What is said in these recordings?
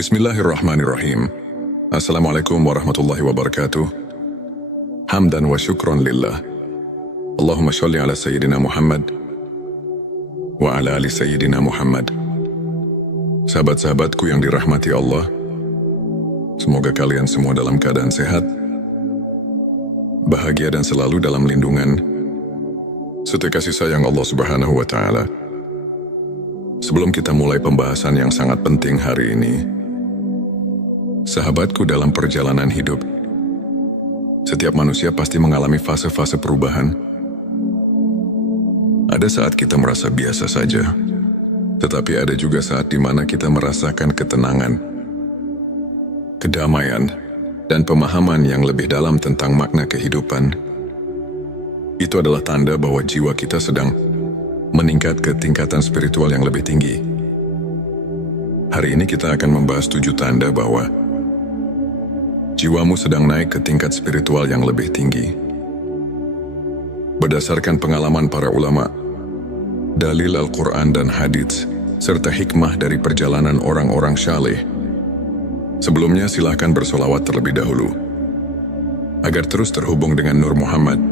Bismillahirrahmanirrahim. Assalamualaikum warahmatullahi wabarakatuh. Hamdan wa syukron lillah. Allahumma sholli ala Sayyidina Muhammad wa ala ali Sayyidina Muhammad. Sahabat-sahabatku yang dirahmati Allah, semoga kalian semua dalam keadaan sehat, bahagia dan selalu dalam lindungan serta kasih sayang Allah Subhanahu wa Ta'ala. Sebelum kita mulai pembahasan yang sangat penting hari ini, sahabatku, dalam perjalanan hidup, setiap manusia pasti mengalami fase-fase perubahan. Ada saat kita merasa biasa saja, tetapi ada juga saat di mana kita merasakan ketenangan, kedamaian, dan pemahaman yang lebih dalam tentang makna kehidupan. Itu adalah tanda bahwa jiwa kita sedang meningkat ke tingkatan spiritual yang lebih tinggi. Hari ini kita akan membahas 7 tanda bahwa jiwamu sedang naik ke tingkat spiritual yang lebih tinggi. Berdasarkan pengalaman para ulama, dalil Al-Quran dan hadits, serta hikmah dari perjalanan orang-orang syaleh. Sebelumnya silahkan bersolawat terlebih dahulu, agar terus terhubung dengan Nur Muhammad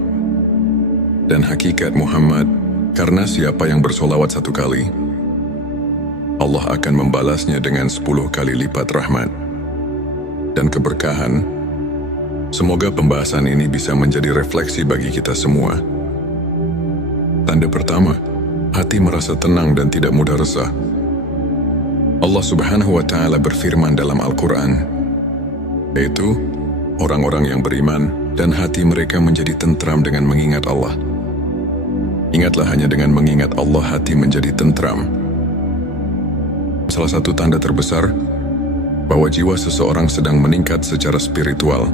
dan hakikat Muhammad, karena siapa yang bersolawat 1 kali, Allah akan membalasnya dengan 10 kali lipat rahmat dan keberkahan. Semoga pembahasan ini bisa menjadi refleksi bagi kita semua. Tanda pertama, hati merasa tenang dan tidak mudah resah. Allah Subhanahu wa Ta'ala berfirman dalam Al-Quran, yaitu orang-orang yang beriman dan hati mereka menjadi tentram dengan mengingat Allah. Ingatlah, hanya dengan mengingat Allah hati menjadi tentram. Salah satu tanda terbesar bahwa jiwa seseorang sedang meningkat secara spiritual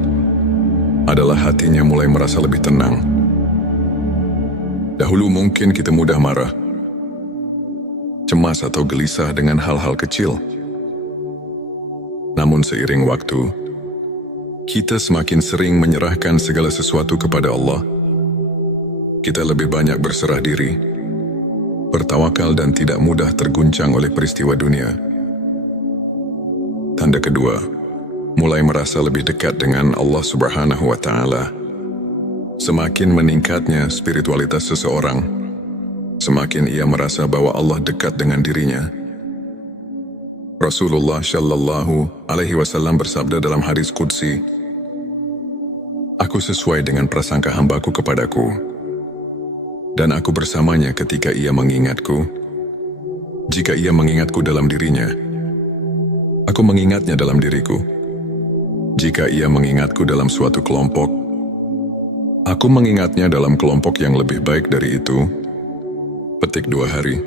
adalah hatinya mulai merasa lebih tenang. Dahulu mungkin kita mudah marah, cemas atau gelisah dengan hal-hal kecil. Namun seiring waktu, kita semakin sering menyerahkan segala sesuatu kepada Allah. Kita lebih banyak berserah diri, bertawakal dan tidak mudah terguncang oleh peristiwa dunia. Tanda kedua, mulai merasa lebih dekat dengan Allah Subhanahu wa Ta'ala. Semakin meningkatnya spiritualitas seseorang, semakin ia merasa bahwa Allah dekat dengan dirinya. Rasulullah Shallallahu Alaihi Wasallam bersabda dalam hadis qudsi, "Aku sesuai dengan prasangka hambaku kepadaku, dan aku bersamanya ketika ia mengingatku. Jika ia mengingatku dalam dirinya, aku mengingatnya dalam diriku. Jika ia mengingatku dalam suatu kelompok, aku mengingatnya dalam kelompok yang lebih baik dari itu." Petik 2 hari.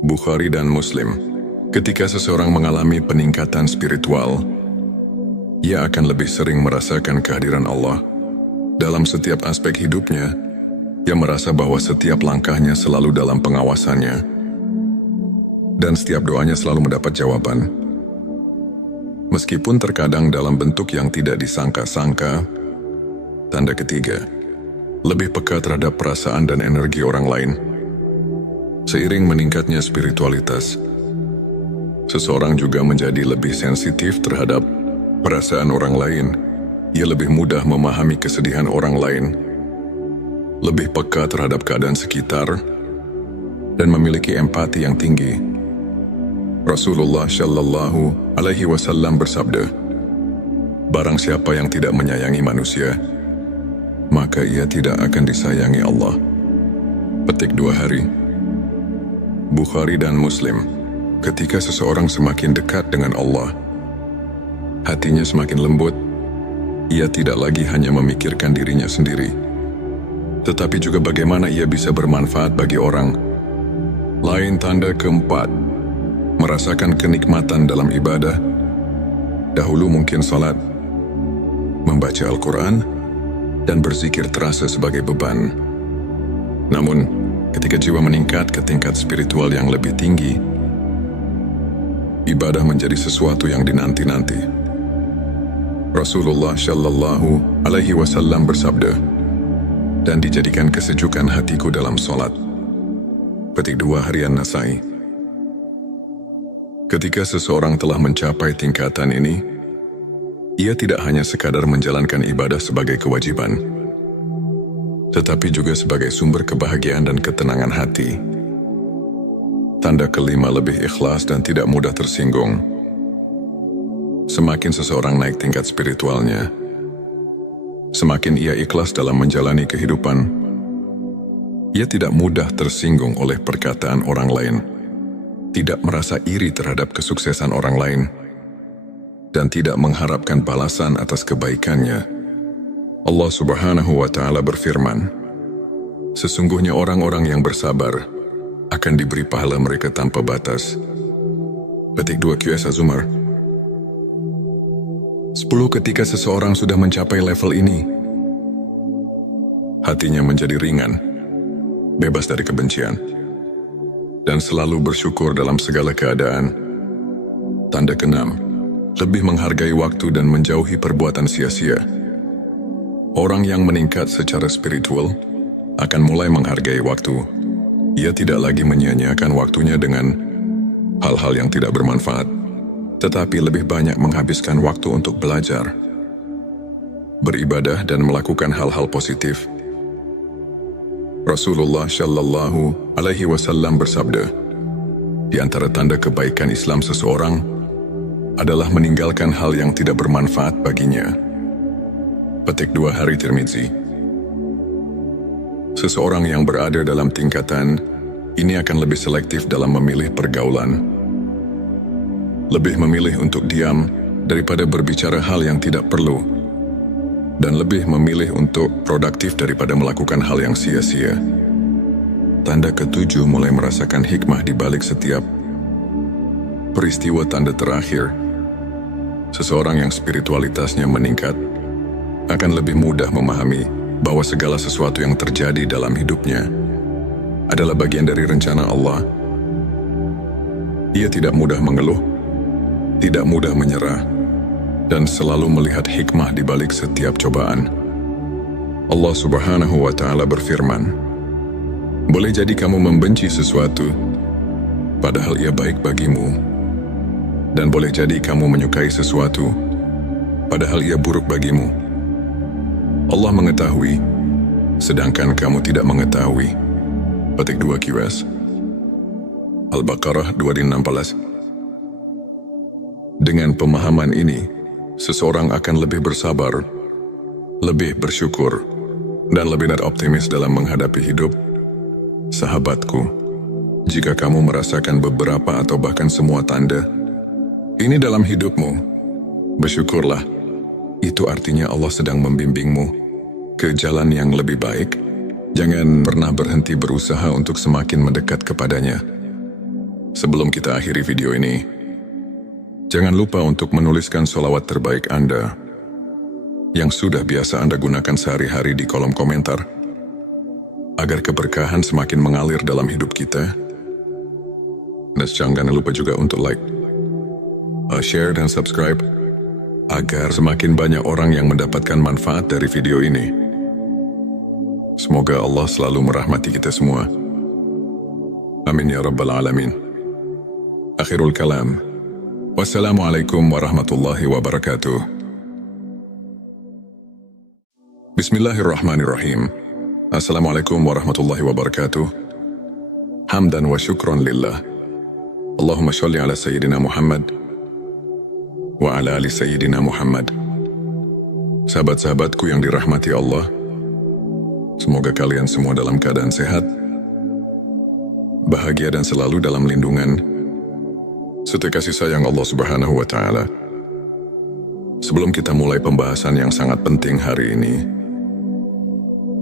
Bukhari dan Muslim. Ketika seseorang mengalami peningkatan spiritual, ia akan lebih sering merasakan kehadiran Allah dalam setiap aspek hidupnya. Ia merasa bahwa setiap langkahnya selalu dalam pengawasannya, dan setiap doanya selalu mendapat jawaban. Meskipun terkadang dalam bentuk yang tidak disangka-sangka. Tanda ketiga, lebih peka terhadap perasaan dan energi orang lain. Seiring meningkatnya spiritualitas, seseorang juga menjadi lebih sensitif terhadap perasaan orang lain. Ia lebih mudah memahami kesedihan orang lain, lebih peka terhadap keadaan sekitar, dan memiliki empati yang tinggi. Rasulullah Shallallahu Alaihi Wasallam bersabda, "Barang siapa yang tidak menyayangi manusia, maka ia tidak akan disayangi Allah." Petik 2 hari. Bukhari dan Muslim. Ketika seseorang semakin dekat dengan Allah, hatinya semakin lembut. Ia tidak lagi hanya memikirkan dirinya sendiri, tetapi juga bagaimana ia bisa bermanfaat bagi orang lain. Tanda keempat, merasakan kenikmatan dalam ibadah. Dahulu mungkin salat, membaca Al-Quran, dan berzikir terasa sebagai beban. Namun, ketika jiwa meningkat ke tingkat spiritual yang lebih tinggi, ibadah menjadi sesuatu yang dinanti-nanti. Rasulullah Shallallahu Alaihi Wasallam bersabda, "Dan dijadikan kesejukan hatiku dalam sholat." Petik 2 harian Nasai. Ketika seseorang telah mencapai tingkatan ini, ia tidak hanya sekadar menjalankan ibadah sebagai kewajiban, tetapi juga sebagai sumber kebahagiaan dan ketenangan hati. Tanda kelima, lebih ikhlas dan tidak mudah tersinggung. Semakin seseorang naik tingkat spiritualnya, semakin ia ikhlas dalam menjalani kehidupan. Ia tidak mudah tersinggung oleh perkataan orang lain, tidak merasa iri terhadap kesuksesan orang lain, dan tidak mengharapkan balasan atas kebaikannya. Allah Subhanahu wa Ta'ala berfirman, sesungguhnya orang-orang yang bersabar akan diberi pahala mereka tanpa batas. Petik 2 QS Az-Zumar. 10. Ketika seseorang sudah mencapai level ini, hatinya menjadi ringan, bebas dari kebencian, dan selalu bersyukur dalam segala keadaan. Tanda ke-6, lebih menghargai waktu dan menjauhi perbuatan sia-sia. Orang yang meningkat secara spiritual akan mulai menghargai waktu. Ia tidak lagi menyia-nyiakan waktunya dengan hal-hal yang tidak bermanfaat, tetapi lebih banyak menghabiskan waktu untuk belajar, beribadah, dan melakukan hal-hal positif. Rasulullah Shallallahu Alaihi Wasallam bersabda, di antara tanda kebaikan Islam seseorang adalah meninggalkan hal yang tidak bermanfaat baginya. Petik 2 Hari Tirmizi. Seseorang yang berada dalam tingkatan ini akan lebih selektif dalam memilih pergaulan, lebih memilih untuk diam daripada berbicara hal yang tidak perlu, dan lebih memilih untuk produktif daripada melakukan hal yang sia-sia. Tanda ke-7, mulai merasakan hikmah di balik setiap peristiwa. Tanda terakhir, seseorang yang spiritualitasnya meningkat akan lebih mudah memahami bahwa segala sesuatu yang terjadi dalam hidupnya adalah bagian dari rencana Allah. Ia tidak mudah mengeluh, tidak mudah menyerah, dan selalu melihat hikmah di balik setiap cobaan. Allah Subhanahu wa Ta'ala berfirman, boleh jadi kamu membenci sesuatu, padahal ia baik bagimu. Dan boleh jadi kamu menyukai sesuatu, padahal ia buruk bagimu. Allah mengetahui, sedangkan kamu tidak mengetahui. Petik 2 QS. Al-Baqarah 216. Dengan pemahaman ini, seseorang akan lebih bersabar, lebih bersyukur, dan lebih optimis dalam menghadapi hidup. Sahabatku, jika kamu merasakan beberapa atau bahkan semua tanda ini dalam hidupmu, bersyukurlah. Itu artinya Allah sedang membimbingmu ke jalan yang lebih baik. Jangan pernah berhenti berusaha untuk semakin mendekat kepadanya. Sebelum kita akhiri video ini, jangan lupa untuk menuliskan sholawat terbaik Anda yang sudah biasa Anda gunakan sehari-hari di kolom komentar, agar keberkahan semakin mengalir dalam hidup kita. Dan jangan lupa juga untuk like, share, dan subscribe, agar semakin banyak orang yang mendapatkan manfaat dari video ini. Semoga Allah selalu merahmati kita semua. Amin ya Rabbal Alamin. Akhirul kalam. Wassalamualaikum warahmatullahi wabarakatuh. Bismillahirrahmanirrahim. Assalamualaikum warahmatullahi wabarakatuh. Hamdan wa syukran lillah. Allahumma sholli ala Sayyidina Muhammad wa ala ali Sayyidina Muhammad. Sahabat-sahabatku yang dirahmati Allah, semoga kalian semua dalam keadaan sehat, bahagia, dan selalu dalam lindungan serta kasih sayang Allah Subhanahu wa Ta'ala. Sebelum kita mulai pembahasan yang sangat penting hari ini,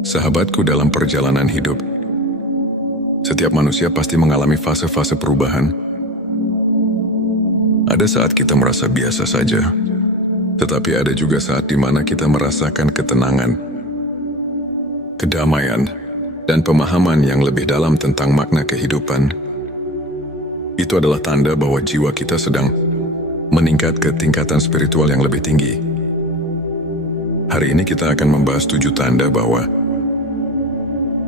sahabatku, dalam perjalanan hidup, setiap manusia pasti mengalami fase-fase perubahan. Ada saat kita merasa biasa saja, tetapi ada juga saat di mana kita merasakan ketenangan, kedamaian, dan pemahaman yang lebih dalam tentang makna kehidupan. Itu adalah tanda bahwa jiwa kita sedang meningkat ke tingkatan spiritual yang lebih tinggi. Hari ini kita akan membahas 7 tanda bahwa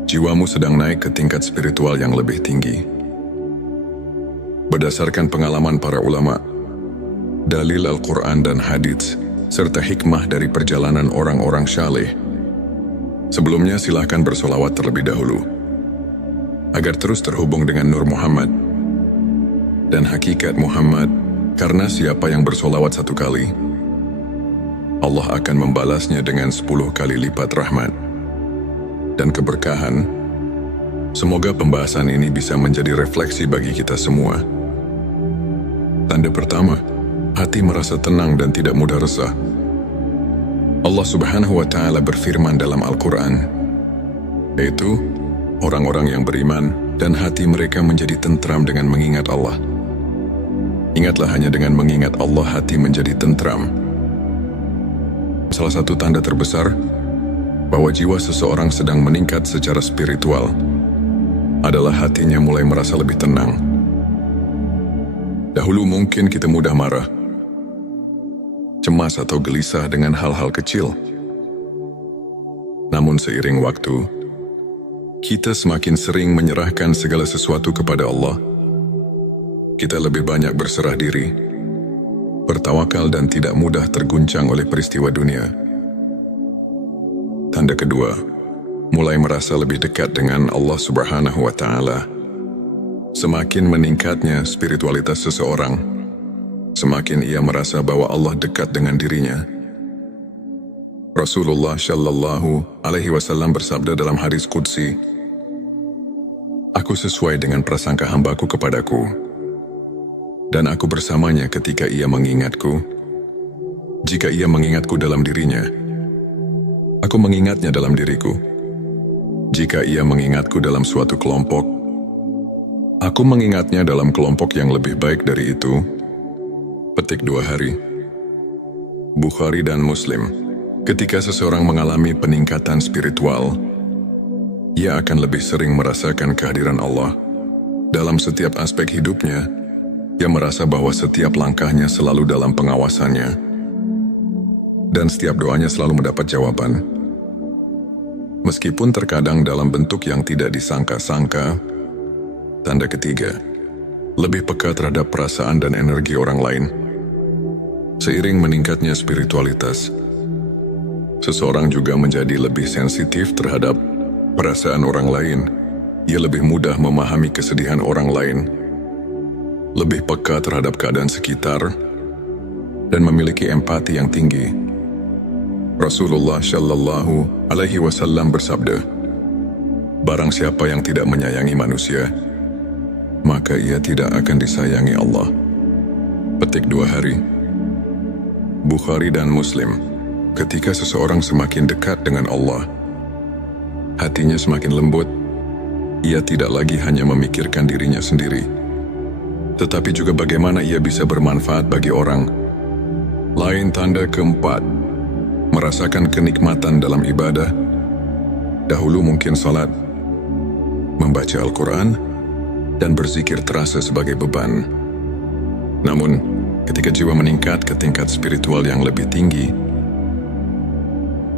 jiwamu sedang naik ke tingkat spiritual yang lebih tinggi. Berdasarkan pengalaman para ulama, dalil Al-Quran dan hadits, serta hikmah dari perjalanan orang-orang syaleh. Sebelumnya silahkan bersolawat terlebih dahulu, agar terus terhubung dengan Nur Muhammad dan hakikat Muhammad, karena siapa yang bersolawat 1 kali, Allah akan membalasnya dengan 10 kali lipat rahmat dan keberkahan. Semoga pembahasan ini bisa menjadi refleksi bagi kita semua. Tanda pertama, hati merasa tenang dan tidak mudah resah. Allah Subhanahu wa Ta'ala berfirman dalam Al-Quran, yaitu orang-orang yang beriman dan hati mereka menjadi tentram dengan mengingat Allah. Ingatlah, hanya dengan mengingat Allah hati menjadi tentram. Salah satu tanda terbesar bahwa jiwa seseorang sedang meningkat secara spiritual adalah hatinya mulai merasa lebih tenang. Dahulu mungkin kita mudah marah, cemas atau gelisah dengan hal-hal kecil. Namun seiring waktu, kita semakin sering menyerahkan segala sesuatu kepada Allah. Kita lebih banyak berserah diri, bertawakal dan tidak mudah terguncang oleh peristiwa dunia. Tanda kedua, mulai merasa lebih dekat dengan Allah Subhanahu wa Ta'ala. Semakin meningkatnya spiritualitas seseorang, semakin ia merasa bahwa Allah dekat dengan dirinya. Rasulullah Shallallahu Alaihi Wasallam bersabda dalam hadis qudsi, "Aku sesuai dengan prasangka hambaku kepadaku, dan aku bersamanya ketika ia mengingatku. Jika ia mengingatku dalam dirinya, aku mengingatnya dalam diriku. Jika ia mengingatku dalam suatu kelompok, aku mengingatnya dalam kelompok yang lebih baik dari itu." Petik 2 hari. Bukhari dan Muslim. Ketika seseorang mengalami peningkatan spiritual, ia akan lebih sering merasakan kehadiran Allah. Dalam setiap aspek hidupnya, ia merasa bahwa setiap langkahnya selalu dalam pengawasannya, dan setiap doanya selalu mendapat jawaban. Meskipun terkadang dalam bentuk yang tidak disangka-sangka. Tanda ketiga, lebih peka terhadap perasaan dan energi orang lain. Seiring meningkatnya spiritualitas, seseorang juga menjadi lebih sensitif terhadap perasaan orang lain. Ia lebih mudah memahami kesedihan orang lain, lebih peka terhadap keadaan sekitar, dan memiliki empati yang tinggi. Rasulullah Shallallahu Alaihi Wasallam bersabda, "Barang siapa yang tidak menyayangi manusia, maka ia tidak akan disayangi Allah." Petik 2 hari. Bukhari dan Muslim. Ketika seseorang semakin dekat dengan Allah, hatinya semakin lembut. Ia tidak lagi hanya memikirkan dirinya sendiri, tetapi juga bagaimana ia bisa bermanfaat bagi orang lain. Tanda keempat, merasakan kenikmatan dalam ibadah. Dahulu mungkin salat, membaca Al-Quran, dan berzikir terasa sebagai beban. Namun, ketika jiwa meningkat ke tingkat spiritual yang lebih tinggi,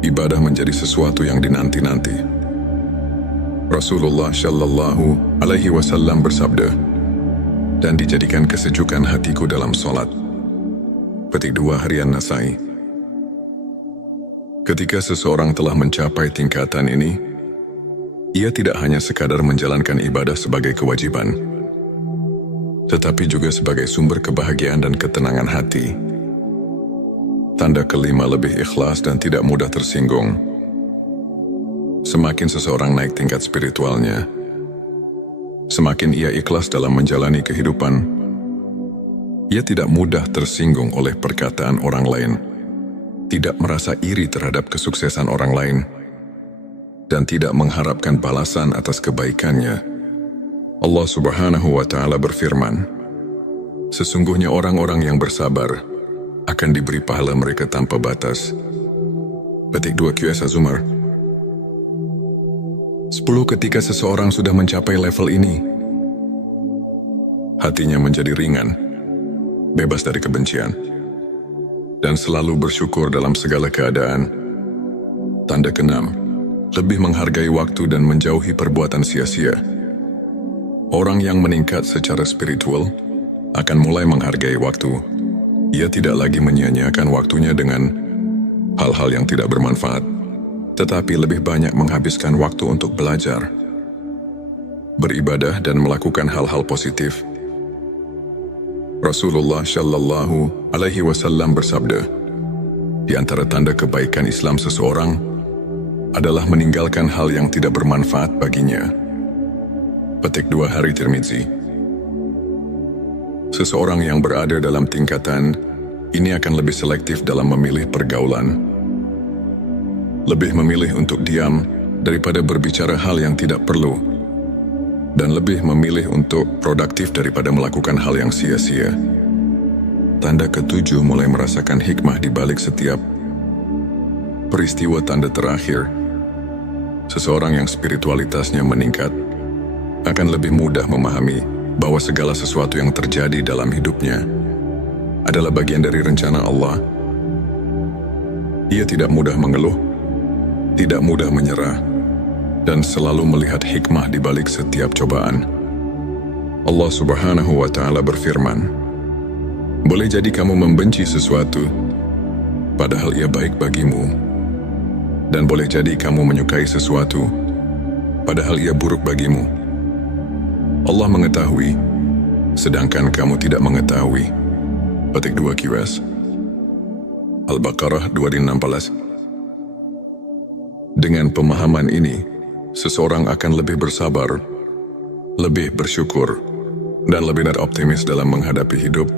ibadah menjadi sesuatu yang dinanti-nanti. Rasulullah Shallallahu Alaihi Wasallam bersabda, "Dan dijadikan kesejukan hatiku dalam solat." Petik 2 harian Nasai. Ketika seseorang telah mencapai tingkatan ini, ia tidak hanya sekadar menjalankan ibadah sebagai kewajiban, tetapi juga sebagai sumber kebahagiaan dan ketenangan hati. Tanda kelima, lebih ikhlas dan tidak mudah tersinggung. Semakin seseorang naik tingkat spiritualnya, semakin ia ikhlas dalam menjalani kehidupan. Ia tidak mudah tersinggung oleh perkataan orang lain, tidak merasa iri terhadap kesuksesan orang lain, dan tidak mengharapkan balasan atas kebaikannya. Allah Subhanahu wa Ta'ala berfirman, "Sesungguhnya orang-orang yang bersabar akan diberi pahala mereka tanpa batas." Petik 2 QS Az-Zumar. 10. Ketika seseorang sudah mencapai level ini, hatinya menjadi ringan, bebas dari kebencian, dan selalu bersyukur dalam segala keadaan. Tanda keenam, lebih menghargai waktu dan menjauhi perbuatan sia-sia. Orang yang meningkat secara spiritual akan mulai menghargai waktu. Ia tidak lagi menyia-nyiakan waktunya dengan hal-hal yang tidak bermanfaat, tetapi lebih banyak menghabiskan waktu untuk belajar, beribadah dan melakukan hal-hal positif. Rasulullah Shallallahu Alaihi Wasallam bersabda, di antara tanda kebaikan Islam seseorang adalah meninggalkan hal yang tidak bermanfaat baginya. Petik 2 Hari Tirmizi. Seseorang yang berada dalam tingkatan ini akan lebih selektif dalam memilih pergaulan, lebih memilih untuk diam daripada berbicara hal yang tidak perlu, dan lebih memilih untuk produktif daripada melakukan hal yang sia-sia. Tanda ke-7 mulai merasakan hikmah di balik setiap peristiwa. Tanda terakhir, seseorang yang spiritualitasnya meningkat akan lebih mudah memahami bahwa segala sesuatu yang terjadi dalam hidupnya adalah bagian dari rencana Allah. Ia tidak mudah mengeluh, tidak mudah menyerah, dan selalu melihat hikmah di balik setiap cobaan. Allah Subhanahu wa Ta'ala berfirman, boleh jadi kamu membenci sesuatu, padahal ia baik bagimu, dan boleh jadi kamu menyukai sesuatu, padahal ia buruk bagimu. Allah mengetahui, sedangkan kamu tidak mengetahui. Petik 2 QS. Al-Baqarah 216. Dengan pemahaman ini, seseorang akan lebih bersabar, lebih bersyukur, dan lebih optimis dalam menghadapi hidup.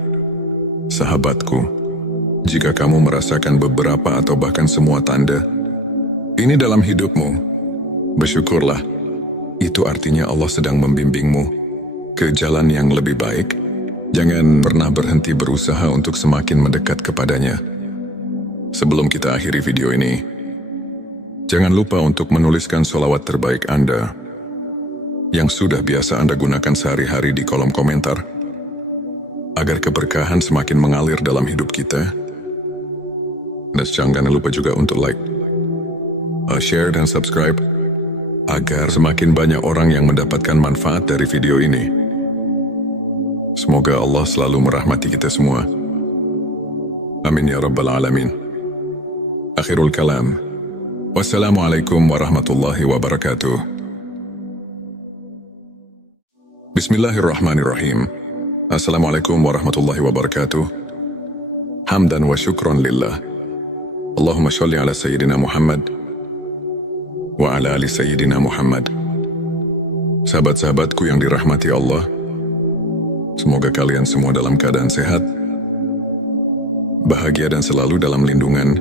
Sahabatku, jika kamu merasakan beberapa atau bahkan semua tanda ini dalam hidupmu, bersyukurlah. Itu artinya Allah sedang membimbingmu ke jalan yang lebih baik. Jangan pernah berhenti berusaha untuk semakin mendekat kepadanya. Sebelum kita akhiri video ini, jangan lupa untuk menuliskan sholawat terbaik Anda yang sudah biasa Anda gunakan sehari-hari di kolom komentar, agar keberkahan semakin mengalir dalam hidup kita. Dan jangan lupa juga untuk like, share dan subscribe, agar semakin banyak orang yang mendapatkan manfaat dari video ini. Semoga Allah selalu merahmati kita semua. Amin ya Rabbal Alamin. Akhirul kalam. Wassalamualaikum warahmatullahi wabarakatuh. Bismillahirrahmanirrahim. Assalamualaikum warahmatullahi wabarakatuh. Hamdan wa syukron lillah. Allahumma sholli ala Sayyidina Muhammad wa ala ali Sayyidina Muhammad. Sahabat-sahabatku yang dirahmati Allah, semoga kalian semua dalam keadaan sehat, bahagia dan selalu dalam lindungan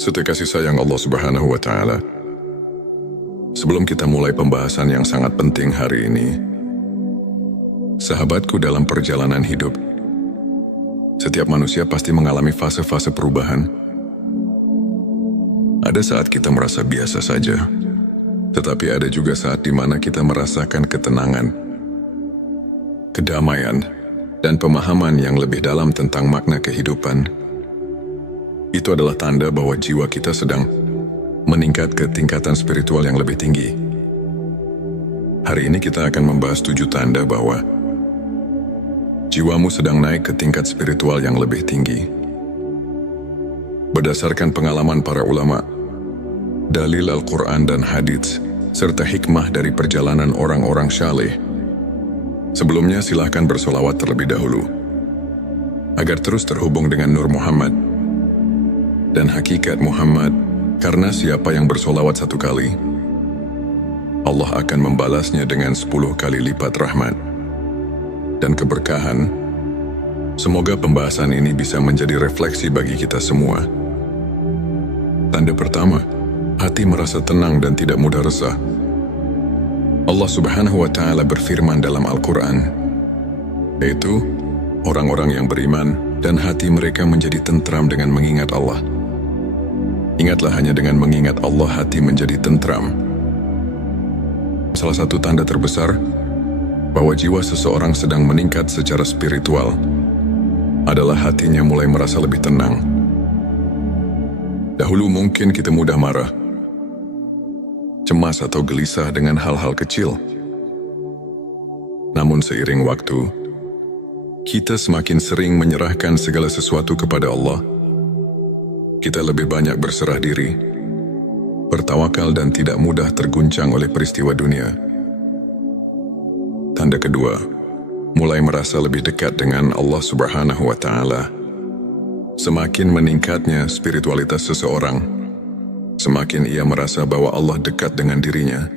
serta kasih sayang Allah Subhanahu wa Ta'ala. Sebelum kita mulai pembahasan yang sangat penting hari ini, sahabatku, dalam perjalanan hidup, setiap manusia pasti mengalami fase-fase perubahan. Ada saat kita merasa biasa saja, tetapi ada juga saat di mana kita merasakan ketenangan, kedamaian, dan pemahaman yang lebih dalam tentang makna kehidupan. Itu adalah tanda bahwa jiwa kita sedang meningkat ke tingkatan spiritual yang lebih tinggi. Hari ini kita akan membahas 7 tanda bahwa jiwamu sedang naik ke tingkat spiritual yang lebih tinggi. Berdasarkan pengalaman para ulama, dalil Al-Quran dan hadits, serta hikmah dari perjalanan orang-orang syaleh, sebelumnya silahkan bersolawat terlebih dahulu, agar terus terhubung dengan Nur Muhammad dan hakikat Muhammad, karena siapa yang bersolawat 1 kali, Allah akan membalasnya dengan 10 kali lipat rahmat dan keberkahan. Semoga pembahasan ini bisa menjadi refleksi bagi kita semua. Tanda pertama, hati merasa tenang dan tidak mudah resah. Allah Subhanahu wa Ta'ala berfirman dalam Al-Quran, yaitu orang-orang yang beriman dan hati mereka menjadi tentram dengan mengingat Allah. Ingatlah, hanya dengan mengingat Allah hati menjadi tentram. Salah satu tanda terbesar bahwa jiwa seseorang sedang meningkat secara spiritual adalah hatinya mulai merasa lebih tenang. Dahulu mungkin kita mudah marah, cemas atau gelisah dengan hal-hal kecil. Namun seiring waktu, kita semakin sering menyerahkan segala sesuatu kepada Allah. Kita lebih banyak berserah diri, bertawakal dan tidak mudah terguncang oleh peristiwa dunia. Tanda kedua, mulai merasa lebih dekat dengan Allah Subhanahu wa Ta'ala. Semakin meningkatnya spiritualitas seseorang, semakin ia merasa bahwa Allah dekat dengan dirinya.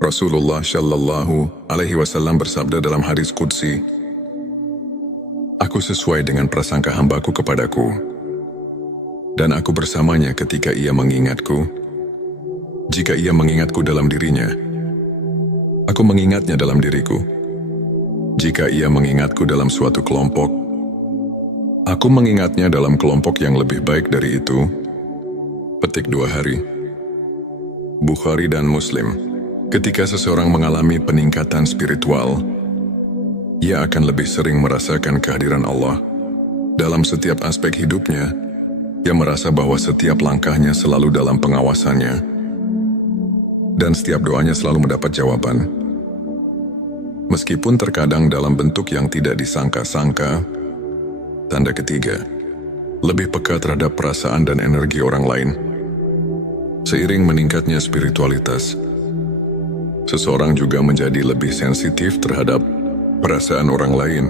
Rasulullah Shallallahu Alaihi Wasallam bersabda dalam hadis qudsi, "Aku sesuai dengan prasangka hambaku kepadaku, dan aku bersamanya ketika ia mengingatku. Jika ia mengingatku dalam dirinya, aku mengingatnya dalam diriku. Jika ia mengingatku dalam suatu kelompok, aku mengingatnya dalam kelompok yang lebih baik dari itu." Petik 2 hari. Bukhari dan Muslim. Ketika seseorang mengalami peningkatan spiritual, ia akan lebih sering merasakan kehadiran Allah. Dalam setiap aspek hidupnya, ia merasa bahwa setiap langkahnya selalu dalam pengawasannya, dan setiap doanya selalu mendapat jawaban. Meskipun terkadang dalam bentuk yang tidak disangka-sangka. Tanda ketiga, lebih peka terhadap perasaan dan energi orang lain. Seiring meningkatnya spiritualitas, seseorang juga menjadi lebih sensitif terhadap perasaan orang lain.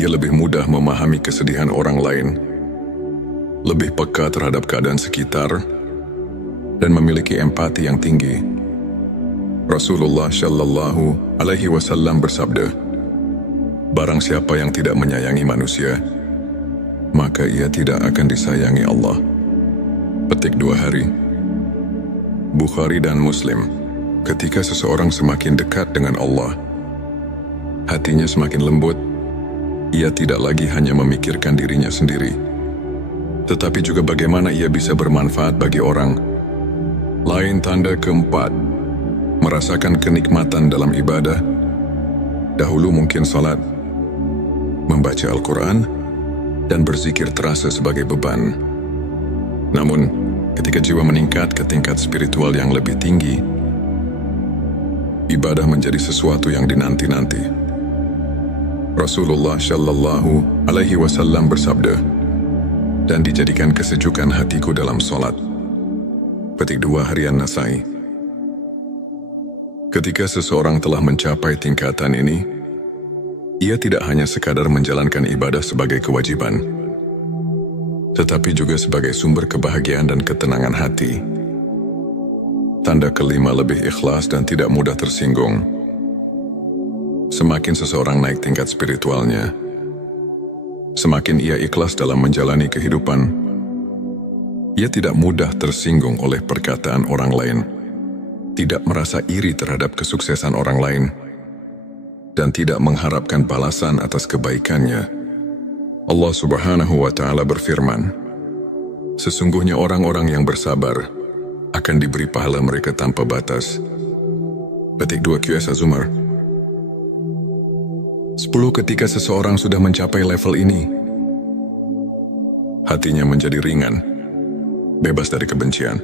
Ia lebih mudah memahami kesedihan orang lain, lebih peka terhadap keadaan sekitar, dan memiliki empati yang tinggi. Rasulullah Shallallahu Alaihi Wasallam bersabda, "Barang siapa yang tidak menyayangi manusia, maka ia tidak akan disayangi Allah." Petik 2 hari. Bukhari dan Muslim. Ketika seseorang semakin dekat dengan Allah, hatinya semakin lembut. Ia tidak lagi hanya memikirkan dirinya sendiri, tetapi juga bagaimana ia bisa bermanfaat bagi orang lain. Tanda keempat, merasakan kenikmatan dalam ibadah. Dahulu mungkin salat, membaca Al-Quran, dan berzikir terasa sebagai beban. Namun, ketika jiwa meningkat ke tingkat spiritual yang lebih tinggi, ibadah menjadi sesuatu yang dinanti-nanti. Rasulullah Shallallahu Alaihi Wasallam bersabda, "Dan dijadikan kesejukan hatiku dalam solat." Petik 2 harian Nasai. Ketika seseorang telah mencapai tingkatan ini, ia tidak hanya sekadar menjalankan ibadah sebagai kewajiban, tetapi juga sebagai sumber kebahagiaan dan ketenangan hati. Tanda kelima, lebih ikhlas dan tidak mudah tersinggung. Semakin seseorang naik tingkat spiritualnya, semakin ia ikhlas dalam menjalani kehidupan. Ia tidak mudah tersinggung oleh perkataan orang lain, tidak merasa iri terhadap kesuksesan orang lain, dan tidak mengharapkan balasan atas kebaikannya. Allah Subhanahu wa Ta'ala berfirman, "Sesungguhnya orang-orang yang bersabar akan diberi pahala mereka tanpa batas." Petik 2 QS Az-Zumar. 10. Ketika seseorang sudah mencapai level ini, hatinya menjadi ringan, bebas dari kebencian,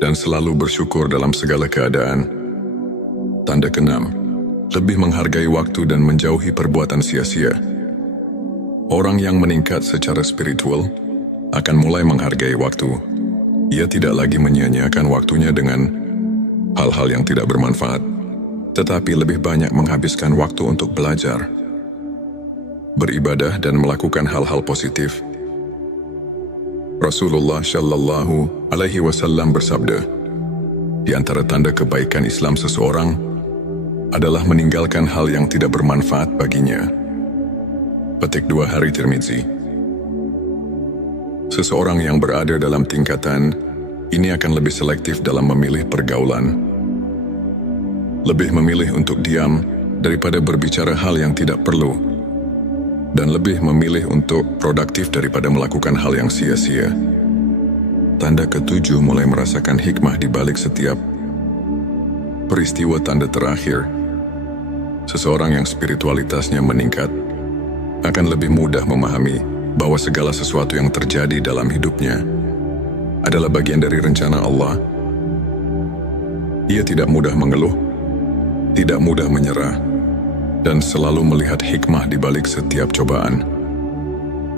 dan selalu bersyukur dalam segala keadaan. Tanda keenam, lebih menghargai waktu dan menjauhi perbuatan sia-sia. Orang yang meningkat secara spiritual akan mulai menghargai waktu. Ia tidak lagi menyia-nyiakan waktunya dengan hal-hal yang tidak bermanfaat, tetapi lebih banyak menghabiskan waktu untuk belajar, beribadah dan melakukan hal-hal positif. Rasulullah Shallallahu Alaihi Wasallam bersabda, "Di antara tanda kebaikan Islam seseorang adalah meninggalkan hal yang tidak bermanfaat baginya." Petik 2 hari Tirmizi. Seseorang yang berada dalam tingkatan ini akan lebih selektif dalam memilih pergaulan, lebih memilih untuk diam daripada berbicara hal yang tidak perlu, dan lebih memilih untuk produktif daripada melakukan hal yang sia-sia. Tanda ketujuh, mulai merasakan hikmah di balik setiap peristiwa. Tanda terakhir, seseorang yang spiritualitasnya meningkat akan lebih mudah memahami bahwa segala sesuatu yang terjadi dalam hidupnya adalah bagian dari rencana Allah. Ia tidak mudah mengeluh, tidak mudah menyerah, dan selalu melihat hikmah di balik setiap cobaan.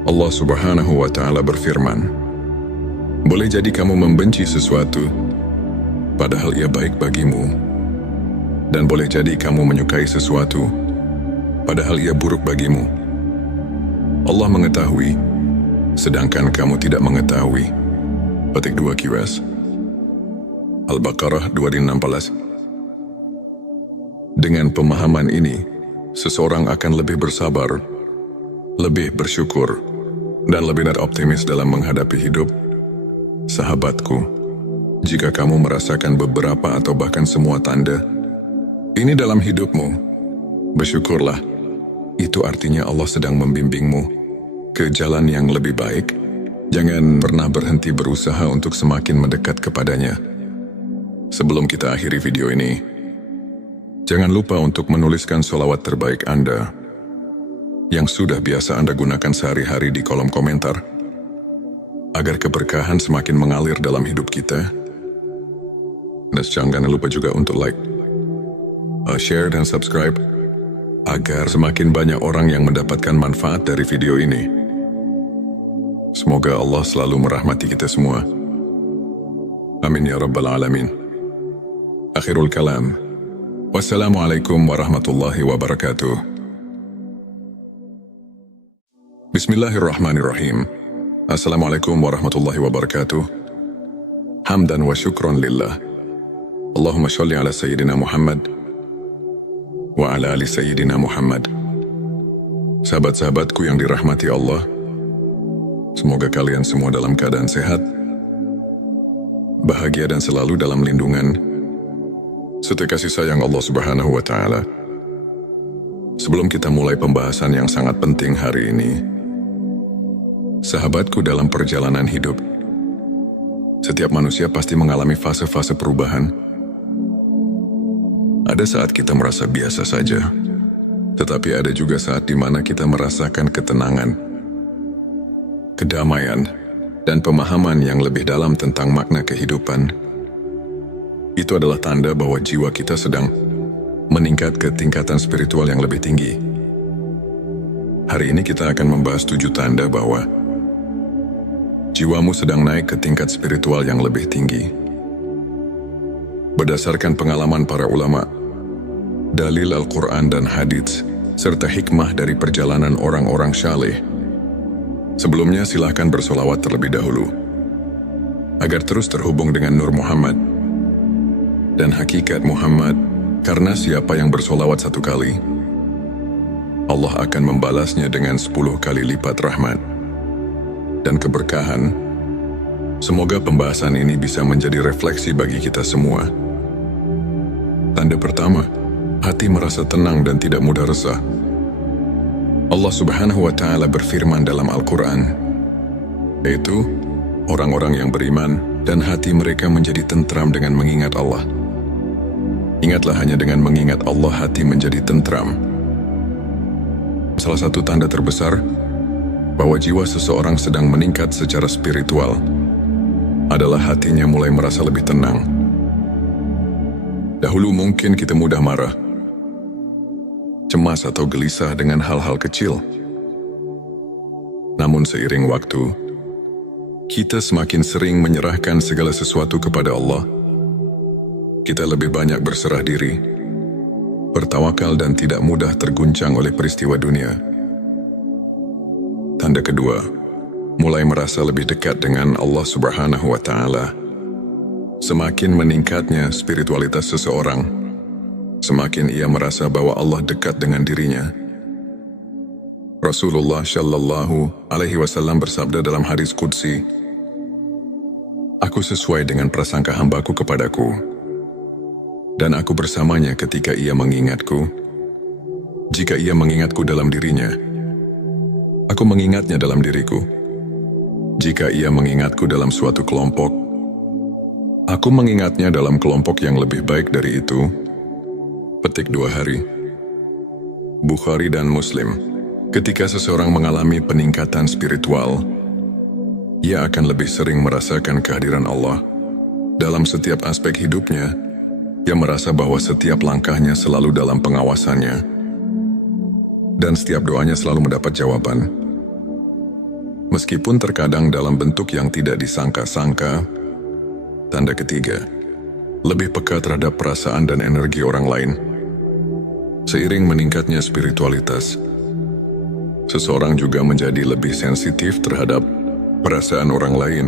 Allah Subhanahu wa Ta'ala berfirman, "Boleh jadi kamu membenci sesuatu, padahal ia baik bagimu. Dan boleh jadi kamu menyukai sesuatu, padahal ia buruk bagimu. Allah mengetahui, sedangkan kamu tidak mengetahui." Petik 2 QS. Al-Baqarah 216. Dengan pemahaman ini, seseorang akan lebih bersabar, lebih bersyukur, dan lebih optimis dalam menghadapi hidup. Sahabatku, jika kamu merasakan beberapa atau bahkan semua tanda ini dalam hidupmu, bersyukurlah. Itu artinya Allah sedang membimbingmu ke jalan yang lebih baik. Jangan pernah berhenti berusaha untuk semakin mendekat kepadanya. Sebelum kita akhiri video ini, jangan lupa untuk menuliskan sholawat terbaik Anda yang sudah biasa Anda gunakan sehari-hari di kolom komentar, agar keberkahan semakin mengalir dalam hidup kita. Dan jangan lupa juga untuk like, share, dan subscribe, agar semakin banyak orang yang mendapatkan manfaat dari video ini. Semoga Allah selalu merahmati kita semua. Amin ya Rabbal Alamin. Akhirul kalam. Wassalamualaikum warahmatullahi wabarakatuh. Bismillahirrahmanirrahim. Assalamualaikum warahmatullahi wabarakatuh. Hamdan wa syukron lillah. Allahumma sholli ala Sayyidina Muhammad wa ala ali Sayyidina Muhammad. Sahabat-sahabatku yang dirahmati Allah, semoga kalian semua dalam keadaan sehat, bahagia, dan selalu dalam lindungan serta kasih sayang Allah Subhanahu wa Ta'ala. Sebelum kita mulai pembahasan yang sangat penting hari ini, sahabatku, dalam perjalanan hidup, setiap manusia pasti mengalami fase-fase perubahan. Ada saat kita merasa biasa saja, tetapi ada juga saat di mana kita merasakan ketenangan, kedamaian, dan pemahaman yang lebih dalam tentang makna kehidupan. Itu adalah tanda bahwa jiwa kita sedang meningkat ke tingkatan spiritual yang lebih tinggi. Hari ini kita akan membahas 7 tanda bahwa jiwamu sedang naik ke tingkat spiritual yang lebih tinggi. Berdasarkan pengalaman para ulama, dalil Al-Quran dan hadits, serta hikmah dari perjalanan orang-orang syaleh. Sebelumnya silahkan bersolawat terlebih dahulu, agar terus terhubung dengan Nur Muhammad dan hakikat Muhammad, karena siapa yang bersolawat 1 kali, Allah akan membalasnya dengan 10 kali lipat rahmat dan keberkahan. Semoga pembahasan ini bisa menjadi refleksi bagi kita semua. Tanda pertama, hati merasa tenang dan tidak mudah resah. Allah Subhanahu wa Ta'ala berfirman dalam Al-Quran, yaitu orang-orang yang beriman dan hati mereka menjadi tentram dengan mengingat Allah. Ingatlah, hanya dengan mengingat Allah hati menjadi tentram. Salah satu tanda terbesar bahwa jiwa seseorang sedang meningkat secara spiritual adalah hatinya mulai merasa lebih tenang. Dahulu mungkin kita mudah marah, cemas, atau gelisah dengan hal-hal kecil. Namun seiring waktu, kita semakin sering menyerahkan segala sesuatu kepada Allah. Kita lebih banyak berserah diri, bertawakal, dan tidak mudah terguncang oleh peristiwa dunia. Tanda kedua, mulai merasa lebih dekat dengan Allah Subhanahu wa Ta'ala. Semakin meningkatnya spiritualitas seseorang, semakin ia merasa bahwa Allah dekat dengan dirinya. Rasulullah Shallallahu Alaihi Wasallam bersabda dalam hadis qudsi, "Aku sesuai dengan prasangka hambaku kepadaku, dan aku bersamanya ketika ia mengingatku. Jika ia mengingatku dalam dirinya, aku mengingatnya dalam diriku. Jika ia mengingatku dalam suatu kelompok, aku mengingatnya dalam kelompok yang lebih baik dari itu." Petik 2 hari. Bukhari dan Muslim. Ketika seseorang mengalami peningkatan spiritual, ia akan lebih sering merasakan kehadiran Allah dalam setiap aspek hidupnya. Ia merasa bahwa setiap langkahnya selalu dalam pengawasannya. dan setiap doanya selalu mendapat jawaban. Meskipun terkadang dalam bentuk yang tidak disangka-sangka. Tanda ketiga, lebih peka terhadap perasaan dan energi orang lain. Seiring meningkatnya spiritualitas, seseorang juga menjadi lebih sensitif terhadap perasaan orang lain.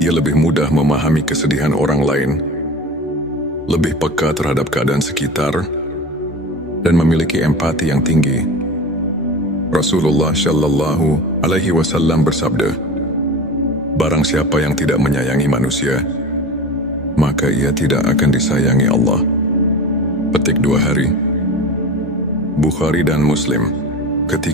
Ia lebih mudah memahami kesedihan orang lain, lebih peka terhadap keadaan sekitar, dan memiliki empati yang tinggi. Rasulullah Shallallahu Alaihi Wasallam bersabda, "Barang siapa yang tidak menyayangi manusia, maka ia tidak akan disayangi Allah." Petik 2 hari. Bukhari dan Muslim. Ketika